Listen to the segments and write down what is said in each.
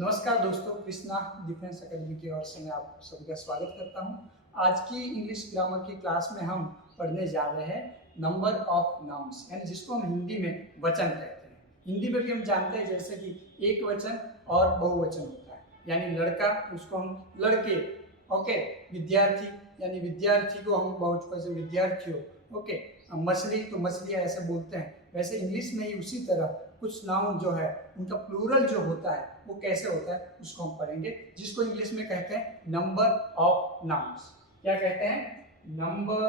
नमस्कार दोस्तों, Krishna defence academy की ओर से मैं आप सभी का स्वागत करता हूं। आज की इंग्लिश ग्रामर की क्लास में हम पढ़ने जा रहे हैं नंबर ऑफ नाउन्स, यानी जिसको हम हिंदी में वचन कहते हैं। हिंदी में भी हम जानते हैं जैसे कि एक वचन और बहुवचन होता है, यानी लड़का उसको हम लड़के, ओके, विद्यार्थी यानी विद्यार्थी को हम बहुवचन विद्यार्थियों, ओके, मछली तो मछलियाँ ऐसे बोलते हैं। वैसे इंग्लिश में ही उसी तरह कुछ नाउन जो है उनका प्लूरल जो होता है वो कैसे होता है उसको हम पढ़ेंगे, जिसको इंग्लिश में कहते हैं नंबर ऑफ नाउन्स। क्या कहते हैं? नंबर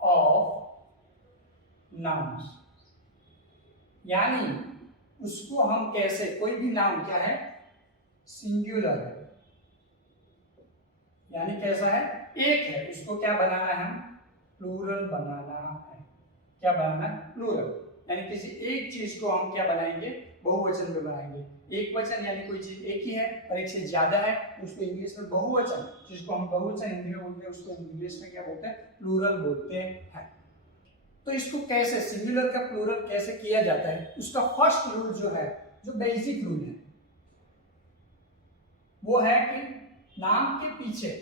ऑफ नाउन्स, यानी उसको हम कैसे, कोई भी नाउन क्या है, सिंगुलर है, यानी कैसा है, एक है, उसको क्या बनाना है, हम प्लूरल बनाना है। क्या बनाना है? प्लूरल, यानी किसी एक चीज को हम क्या बनाएंगे, बहुवचन में बनाएंगे। एक वचन यानी कोई चीज एक ही है और एक से ज्यादा है, उसको इंग्लिश में बहुवचन, जिसको हम बहुवचन हिंदी में बोलते हैं उसको इंग्लिश में क्या बोलते हैं, प्लूरल बोलते हैं। तो इसको कैसे, सिंगुलर का प्लूरल कैसे किया जाता है, उसका फर्स्ट रूल जो है, जो बेसिक रूल है, वो है कि नाम के पीछे,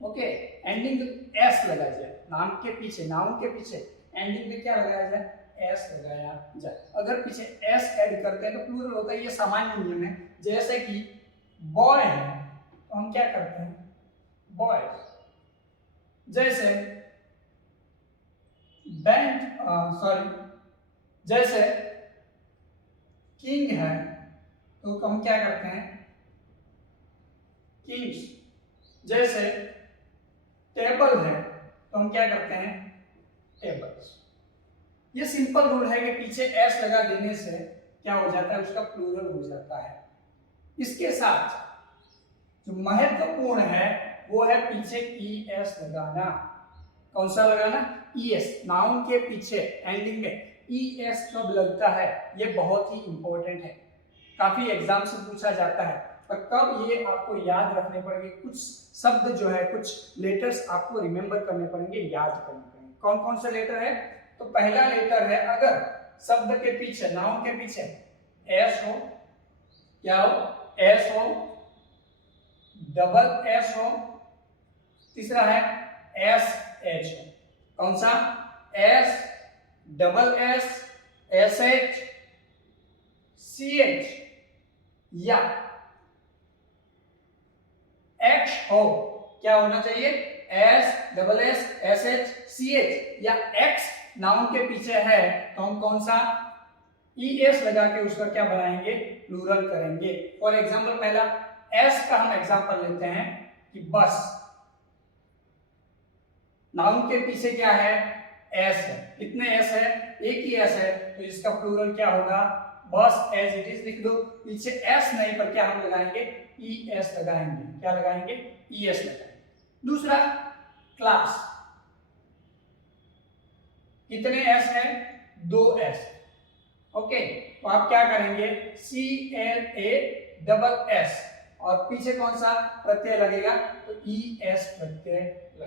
ओके, एंडिंग एस लगाया जाए। नाम के पीछे, नाउन के पीछे एंडिंग में क्या लगाया जाए, एस लगाया जाए। अगर पीछे एस ऐड करते हैं तो प्लूरल होता है, ये सामान्य नियम है। जैसे कि बॉय है तो हम क्या करते हैं, बॉयज। जैसे बैंक, सॉरी, जैसे किंग है तो हम क्या करते हैं, किंग्स। जैसे टेबल है तो हम क्या करते हैं, टेबल्स। ये सिंपल रूल है कि पीछे एस लगा देने से क्या हो जाता है, उसका प्लूरल हो जाता है। इसके साथ जो महत्वपूर्ण है वो है पीछे ई एस लगाना। कौन सा लगाना? E S. नाउन के पीछे एंडिंग में ई एस कब लगता है, ये बहुत ही इंपॉर्टेंट है, काफी एग्जाम से पूछा जाता है। और कब ये आपको याद रखने पड़ेंगे, कुछ शब्द जो है, कुछ लेटर्स आपको रिमेंबर करने पड़ेंगे, याद करने पड़ेंगे। कौन कौन से लेटर है? तो पहला लेटर है, अगर शब्द के पीछे, नाउन के पीछे एस हो, क्या हो, एस हो, डबल एस हो। तीसरा है एस एच हो। कौन सा? S, double S, S H, C H या एक्स हो। क्या होना चाहिए? S, double S, S H, C H या एक्स नाउन के पीछे है तो हम कौन सा, ई एस लगा के उसका क्या बनाएंगे, प्लूरल करेंगे। फॉर एग्जाम्पल पहला एस का हम एग्जाम्पल लेते हैं कि बस। नाउन के पीछे क्या है, एस है। कितने एस है? एक ही एस है, तो इसका प्लूरल क्या होगा, बस एज इट इज लिख दो। पीछे एस नहीं पर क्या हम लगाएंगे, ई एस लगाएंगे। क्या लगाएंगे? ई एस लगाएंगे। दूसरा क्लास, कितने एस है? दो एस। ओके, तो आप क्या करेंगे, C L A double S और पीछे कौन सा प्रत्यय लगेगा, तो ई एस प्रत्यय लगेगा।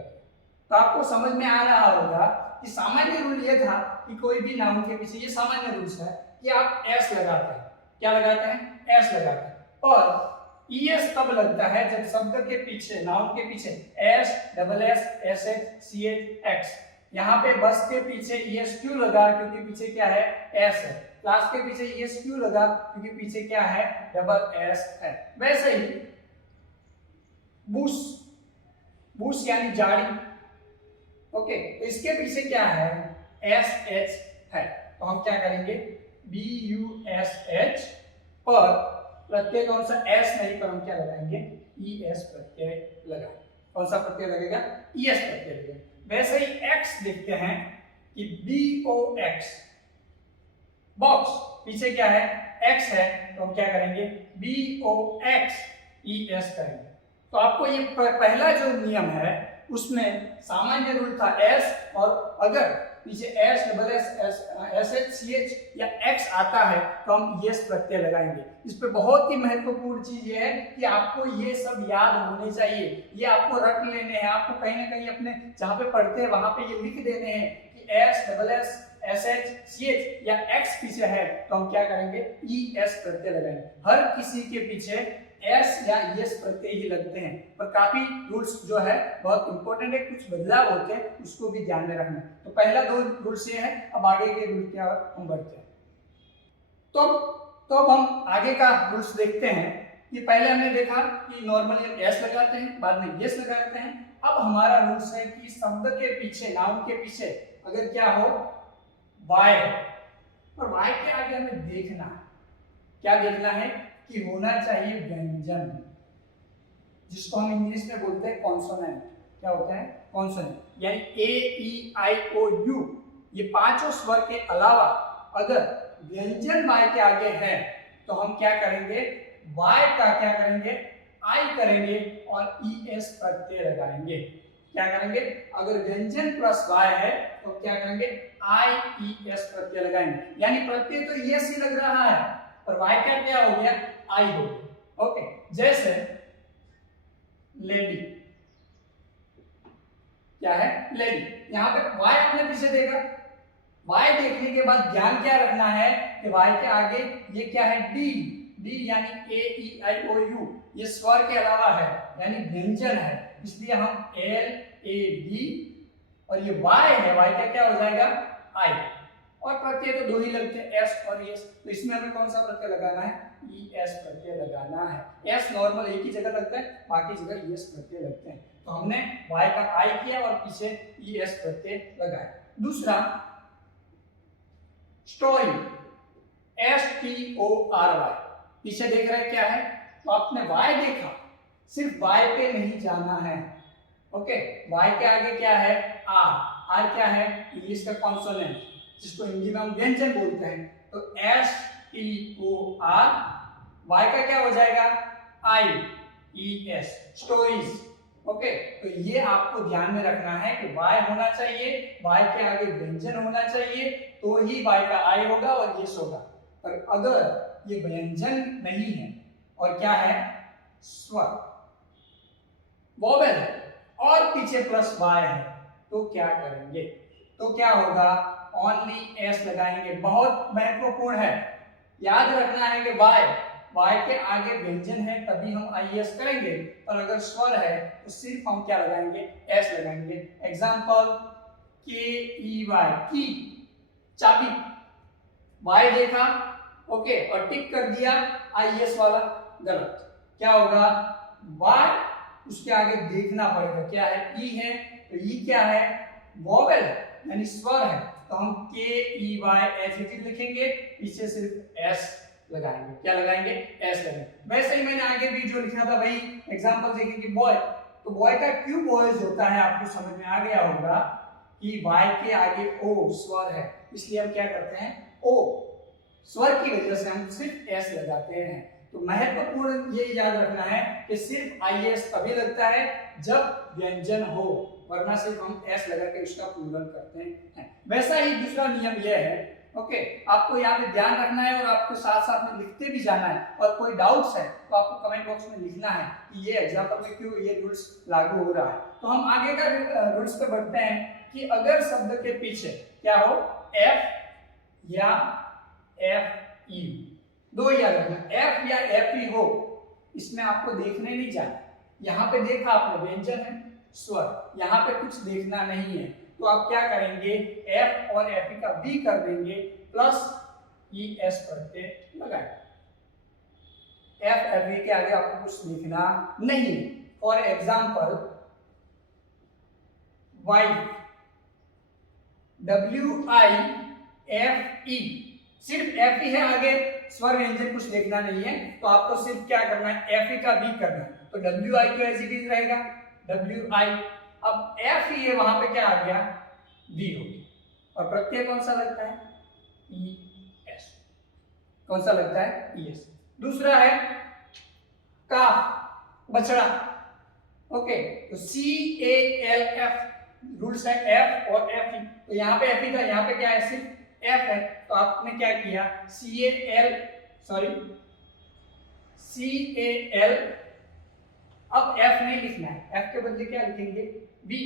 तो आपको समझ में आ रहा होगा कि सामान्य रूल ये था कि कोई भी नाउन के पीछे, ये सामान्य रूल्स है कि आप एस लगाते हैं। क्या लगाते हैं? एस लगाते हैं। और ई एस तब लगता है जब शब्द के पीछे, नाउन के पीछे S, double S, S H, C H, X. यहाँ पे बस के पीछे ई एस क्यों लगा, क्योंकि पीछे क्या है, एस है। क्लास के पीछे ई एस क्यों लगा, क्योंकि पीछे क्या है, डबल एस है। वैसे ही बुश, बुश यानी झाड़ी, ओके, तो इसके पीछे क्या है, एस एच है, तो हम क्या करेंगे, बी यू एस एच पर प्रत्यय कौन सा, एस नहीं पर हम क्या लगाएंगे, ई एस प्रत्यय लगाएंगे। कौन सा प्रत्यय लगेगा? ई एस प्रत्यय लगेगा। वैसे ही एक्स लिखते हैं कि बी ओ एक्स, बॉक्स, पीछे क्या है, एक्स है, तो हम क्या करेंगे, B O X E S करेंगे। तो आपको ये पहला जो नियम है उसमें सामान्य रूल था एस, और अगर पीछे S, double S, S H, C H या एक्स आता है तो हम यस प्रत्यय लगाएंगे। इस पे बहुत ही महत्वपूर्ण चीज ये है कि आपको ये सब याद होने चाहिए, ये आपको रट लेने हैं, आपको कहीं ना कहीं अपने जहां पे पढ़ते हैं वहां पे ये लिख देने हैं कि S, double S, S H C H या एक्स पीछे है तो हम क्या करेंगे ई एस प्रत्यय लगाएंगे। हर किसी के पीछे एस या एस प्रत्यय ही लगते हैं, पर काफी रूल्स जो है बहुत इंपॉर्टेंट है, कुछ बदलाव होते हैं उसको भी ध्यान में रखना। तो पहला 2 रूल्स ये है, अब आगे के रूल क्या हम बढ़ते हैं। तो अब हम आगे का रूल्स देखते हैं कि पहले हमने देखा कि नॉर्मली हम एस लगाते हैं, बाद में यस लगाते हैं। अब हमारा रूल्स है कि शब्द के पीछे, नाउन के पीछे अगर क्या हो वाय हो, और वाय के आगे हमें देखना है, क्या देखना है कि होना चाहिए व्यंजन, जिसको हम इंग्लिश में बोलते हैं कॉन्सोनेंट। क्या होता है कॉन्सोनेंट, यानी ए ई आई ओ यू, ये पांचों स्वर के अलावा अगर व्यंजन वाय के आगे है तो हम क्या करेंगे, वाय का क्या करेंगे आई करेंगे और ई एस प्रत्यय लगाएंगे। क्या करेंगे, अगर व्यंजन प्लस वाय है तो क्या करेंगे आई ई एस प्रत्यय लगाएंगे, यानी प्रत्यय तो यस ही लग रहा है पर वाय का क्या हो गया आई हो गया। ओके, जैसे लेडी, क्या है लेडी, यहां पे वाय आपने पीछे देखा, वाय देखने के बाद ध्यान क्या रखना है कि वाय के आगे ये क्या है डी, डी यानी ए ई आई ओ यू, ये स्वर के अलावा है यानी व्यंजन है, इसलिए हम एल ए डी और ये वाय है, वाय का क्या हो जाएगा आई, और प्रत्यय तो 2 ही लगते हैं एस और एस, तो इसमें हमें कौन सा प्रत्यय लगाना है ई एस प्रत्यय लगाना है। एस नॉर्मल एक ही जगह लगता है, बाकी जगह ई एस प्रत्यय लगते हैं, तो हमने वाय का आई किया और पीछे ई एस प्रत्यय लगाया। दूसरा story, S T O R Y, पीछे देख रहे हैं क्या है, तो आपने वाय देखा, सिर्फ वाय पे नहीं जाना है। ओके, वाय के आगे क्या है आर, आर क्या है इंग्लिश का कॉन्सोनेंट, जिसको हिंदी में हम व्यंजन बोलते हैं, तो एस टी ओ आर, वाय का क्या हो जाएगा आई ई एस, स्टोरीज। ओके, तो ये आपको ध्यान में रखना है कि वाय होना चाहिए, वाय के आगे व्यंजन होना चाहिए, तो ही वाय का आई होगा और यस होगा। पर अगर ये व्यंजन नहीं है और क्या है स्वर, वोवेल है और पीछे प्लस वाय है, तो क्या करेंगे, तो क्या होगा ओनली एस लगाएंगे। बहुत महत्वपूर्ण है, याद रखना है कि वाय के आगे व्यंजन है तभी हम आई एस करेंगे, और अगर स्वर है तो सिर्फ हम क्या लगाएंगे एस लगाएंगे। एग्जांपल के ई वाई, की चाबी, वाय देखा ओके और टिक कर दिया आई एस वाला, गलत। क्या होगा वाय, उसके आगे देखना पड़ेगा, क्या है ई है, तो ई क्या है वोवेल यानी स्वर है, तो हम के ई वाई एच लिखेंगे, पीछे सिर्फ एस लगाएंगे। क्या लगाएंगे एस लगाएंगे। वैसे ही मैंने आगे भी जो लिखा था वही एग्जांपल देखेंगे बॉय, तो बॉय का क्यों बॉयज होता है आपको समझ में आ गया होगा कि वाई के आगे ओ स्वर है, इसलिए हम क्या करते हैं ओ स्वर की वजह से हम सिर्फ एस लगाते हैं। तो महत्वपूर्ण ये याद रखना है कि सिर्फ आई एस तभी लगता है जब व्यंजन हो, वरना सिर्फ हम एस लगा के इसका प्लूरल करते हैं। वैसा ही दूसरा नियम यह है, ओके, आपको यहाँ पे ध्यान रखना है और आपको साथ साथ में लिखते भी जाना है, और कोई डाउट्स है तो आपको कमेंट बॉक्स में लिखना है कि ये एग्जांपल में क्यों ये रूल्स लागू हो रहा है। तो हम आगे का रूल्स पे बढ़ते हैं कि अगर शब्द के पीछे क्या हो एफ या एफ ई, दो याद रखना, एफ या एफ ई हो, इसमें आपको देखने नहीं जाना। यहाँ पे देखा आपने व्यंजन है स्वर, यहाँ पे कुछ देखना नहीं है, तो आप क्या करेंगे एफ और एफ ई का बी कर देंगे प्लस ई एस प्रत्यय लगाएंगे। एफ एफ ई के आगे आपको कुछ लिखना नहीं। For example wife, W I F E, सिर्फ एफ ई है आगे, स्वर व्यंजन कुछ देखना नहीं है, तो आपको सिर्फ क्या करना है एफ ई का बी करना है, तो डब्ल्यू आई तो एज इट इज रहेगा डब्ल्यू आई। अब एफ ई है वहां पे क्या आ गया बी हो गया, और प्रत्यय कौन सा लगता है ई एस, कौन सा लगता है ई एस। दूसरा है काफ, बछड़ा, ओके, तो सी ए एल एफ रूल्स है एफ और एफ ई, तो यहाँ पे एफ ई था, यहाँ पे क्या है सिर्फ एफ है, तो आपने क्या किया C A L C A L, अब एफ नहीं लिखना है, एफ के बदले क्या लिखेंगे बी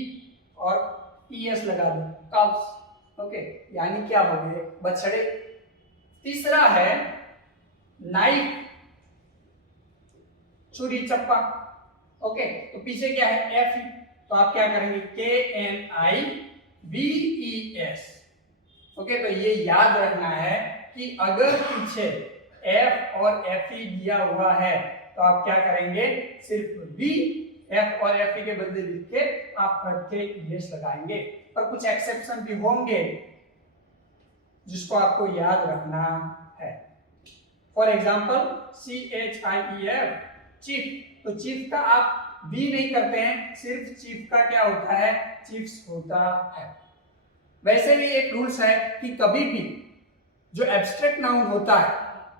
और ई एस लगा दो काउस, ओके, यानी क्या हो गए? बछड़े। तीसरा है नाइफ, छुरी चप्पा। ओके, तो पीछे क्या है? एफ, तो आप क्या करेंगे? KNIVES। ओके, तो ये याद रखना है कि अगर पीछे F और FE दिया हुआ है तो आप क्या करेंगे? सिर्फ V, F और FE के बदले लिख के आप प्रत्यय ES लगाएंगे। पर कुछ एक्सेप्शन भी होंगे जिसको आपको याद रखना है। फॉर एग्जाम्पल CHIEF, चीफ, तो चीफ का आप भी नहीं करते हैं, सिर्फ चीफ का क्या होता है? चीफ्स होता है। वैसे भी एक रूल्स है कि कभी भी जो एब्स्ट्रैक्ट नाउन होता है,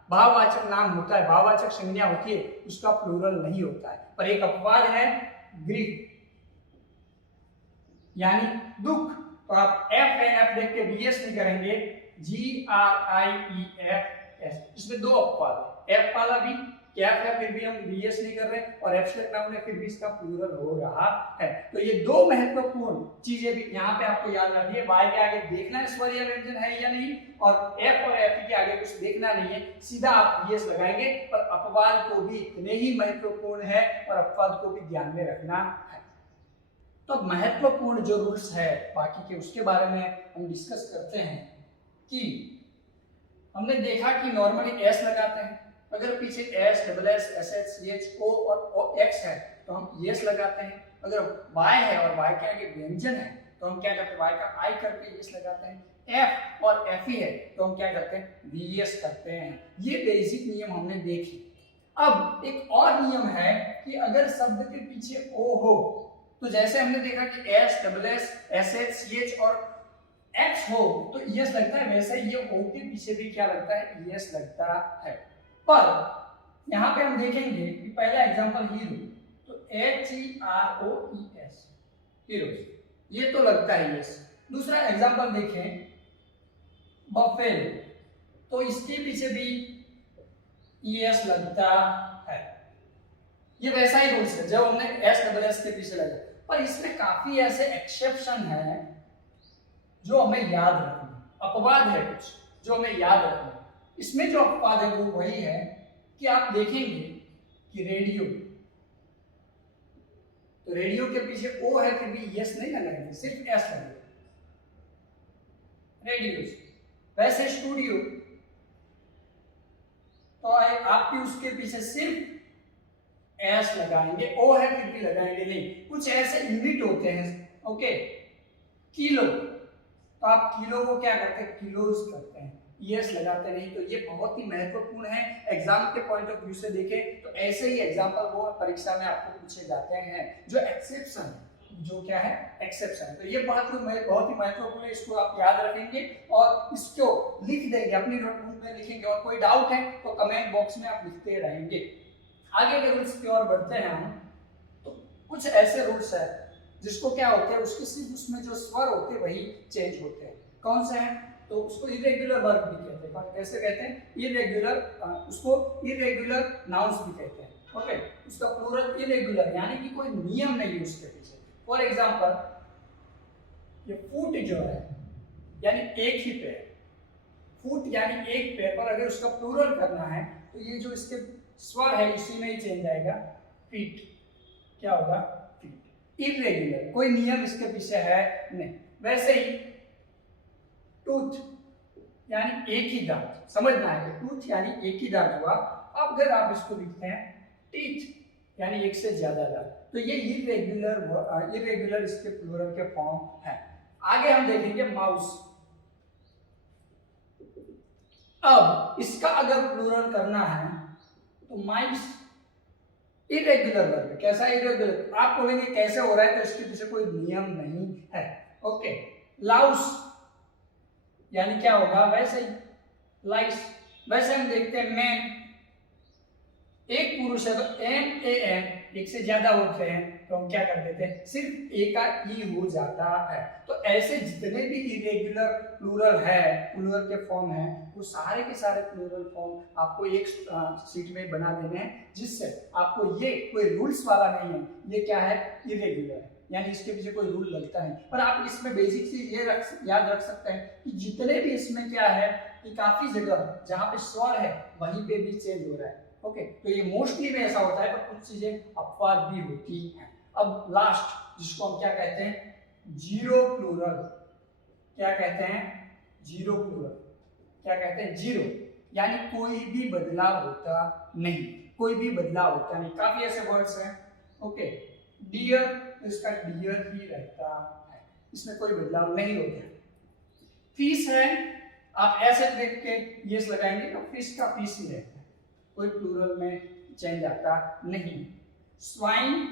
भाववाचक नाम होता है, भाववाचक संज्ञा होती है, उसका प्लूरल नहीं होता है। पर एक अपवाद है, ग्रीफ यानी दुख, तो आप F देख के BS नहीं करेंगे, GRIEFS। इसमें दो अपवाद है, F वाला भी कैफ है फिर भी हम BS नहीं कर रहे, और एब्स्ट्रैक्ट नाउन है फिर भी इसका प्लूरल हो रहा है। तो ये दो महत्वपूर्ण चीजें भी यहाँ पे आपको याद रखनी है। Y के आगे देखना है स्वरीय व्यंजन है या नहीं, और F और FE के आगे कुछ देखना नहीं है, सीधा आप BS लगाएंगे। पर अपवाद को भी इतने ही महत्वपूर्ण है और अपवाद को भी ध्यान में रखना है। तो महत्वपूर्ण जो रूल्स है बाकी के, उसके बारे में हम डिस्कस करते हैं। कि हमने देखा कि नॉर्मली S लगाते हैं, अगर पीछे S, SS, CH, O और X है तो हम ES लगाते हैं। अगर Y है और Y के आगे व्यंजन है तो हम क्या करते हैं? Y का I करके ES लगाते हैं। F और FE है तो हम क्या करते हैं? VS करते हैं। ये बेसिक नियम हमने देखे। अब एक और नियम है कि अगर शब्द के पीछे O हो, तो जैसे हमने देखा कि S, SS, CH और X हो तो ES लगता है, वैसे ये O के पीछे भी क्या लगता है? ES लगता है। पर यहाँ पे हम देखेंगे कि पहला एग्जांपल हीरो, तो HEROES, हीरोज, ये तो लगता है ES। दूसरा एग्जांपल देखें बफेलो, तो इसके पीछे भी ES लगता है। ये वैसा ही रूल्स है जब हमने S के पीछे लगा। पर इसमें काफी ऐसे एक्सेप्शन है जो हमें याद रखना, अपवाद है कुछ जो हमें याद रखना। इसमें जो अपवाद है वो वही है कि आप देखेंगे कि रेडियो, तो रेडियो के पीछे O है फिर भी यस नहीं लगाएंगे, सिर्फ एस लगेगा, रेडियो। वैसे स्टूडियो, तो आप भी उसके पीछे सिर्फ एस लगाएंगे, O है फिर भी लगाएंगे नहीं। कुछ ऐसे यूनिट होते हैं, ओके, किलो, तो आप किलो को क्या करते हैं? किलोज करते हैं, यस लगाते नहीं। तो ये बहुत ही महत्वपूर्ण है। एग्जाम के पॉइंट ऑफ व्यू से देखें तो ऐसे ही एग्जाम्पल वो परीक्षा में आपको पूछे जाते हैं जो एक्सेप्शन है, जो क्या है? एक्सेप्शन है। तो ये बहुत ही महत्वपूर्ण है, इसको आप याद रखेंगे और इसको लिख देंगे, अपनी नोटबुक में लिखेंगे। और कोई डाउट है तो कमेंट बॉक्स में आप लिखते रहेंगे। आगे के रूल्स की ओर बढ़ते हैं हम। तो कुछ ऐसे रूल्स है जिसको क्या होते हैं, उसके सिर्फ उसमें जो स्वर होते हैं वही चेंज होते हैं। कौन से हैं? तो उसको इरेगुलर वर्ब भी कहते हैं। कैसे कहते हैं? इरेगुलर, उसको इरेगुलर नाउन्स भी कहते हैं। ओके, उसका प्लूरल इरेगुलर, यानी कि कोई नियम नहीं है उसके पीछे। फॉर एग्जांपल ये फुट जो है यानी एक ही पैर, फुट यानी एक पैर, पर अगर उसका प्लूरल करना है तो ये जो इसके स्वर है इसी में ही चेंज आएगा, फीट। क्या होगा? फीट। इरेगुलर, कोई नियम इसके पीछे है नहीं। वैसे ही टूथ यानी एक ही दांत, समझना है कि टूथ यानी एक ही दांत हुआ। अब अगर आप इसको लिखते हैं टीथ यानी एक से ज्यादा दांत, तो ये इरेगुलर इसके प्लूरल के फॉर्म है। आगे हम देखेंगे माउस। अब इसका अगर प्लूरल करना है तो माइस, इरेगुलर वर्ब। कैसा इरेगुलर? आप बोलेंगे कैसे हो रहा है, तो इसके पीछे कोई नियम नहीं है। ओके, लाउस यानी क्या होगा? वैसे ही लाइस। वैसे हम देखते हैं मैन, एक पुरुष है तो MAN, एक से ज्यादा होते हैं तो हम क्या कर देते हैं? सिर्फ ए का ई हो जाता है। तो ऐसे जितने भी इरेगुलर प्लूरल है, प्लूरल के फॉर्म है, वो सारे के सारे प्लूरल फॉर्म आपको एक सीट में बना देने हैं, जिससे आपको ये कोई रूल्स वाला नहीं है, ये क्या है? इरेगुलर है। यानी इसके पीछे कोई रूल लगता है। पर आप इसमें बेसिक चीज ये याद रख सकते हैं कि जितने भी इसमें क्या है कि काफी जगह जहां पे स्वर है वहीं पे भी चेंज हो रहा है। ओके, तो ये मोस्टली में ऐसा होता है, पर कुछ चीजें अपवाद भी होती हैं। अब लास्ट जिसको हम क्या कहते हैं, जीरो प्लूरल। क्या कहते हैं, जीरो प्लूरल। क्या कहते हैं, जीरो, यानी कोई भी बदलाव होता नहीं, कोई भी बदलाव होता नहीं। काफी ऐसे वर्ड्स हैं। ओके, डियर, इसका डियर ही रहता है, इसमें कोई बदलाव नहीं होता। फीस है, आप ऐसे देख के यस लगाएंगे तो फिश का फीस ही रहता है, कोई प्लूरल में चेंज आता नहीं। स्वाइन,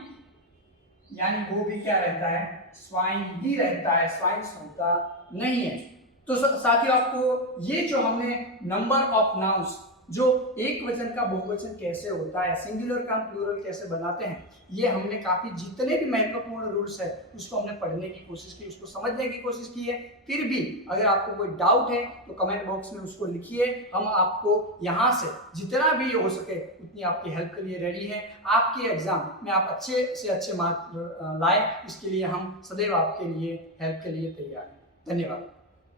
यानी वो भी क्या रहता है, स्वाइन ही रहता है, स्वाइन्स होता नहीं है। तो साथियों, आपको ये जो हमने नंबर ऑफ नाउन्स, जो एक वचन का बहुवचन कैसे होता है, सिंगुलर का प्लूरल कैसे बनाते हैं, ये हमने काफी जितने भी महत्वपूर्ण रूल्स है उसको हमने पढ़ने की कोशिश की, उसको समझने की कोशिश की है। फिर भी अगर आपको कोई डाउट है तो कमेंट बॉक्स में उसको लिखिए, हम आपको यहाँ से जितना भी हो सके उतनी आपकी हेल्प के लिए रेडी है। आपके एग्जाम में आप अच्छे से अच्छे मार्क लाए, इसके लिए हम सदैव आपके लिए हेल्प के लिए तैयार हैं। धन्यवाद।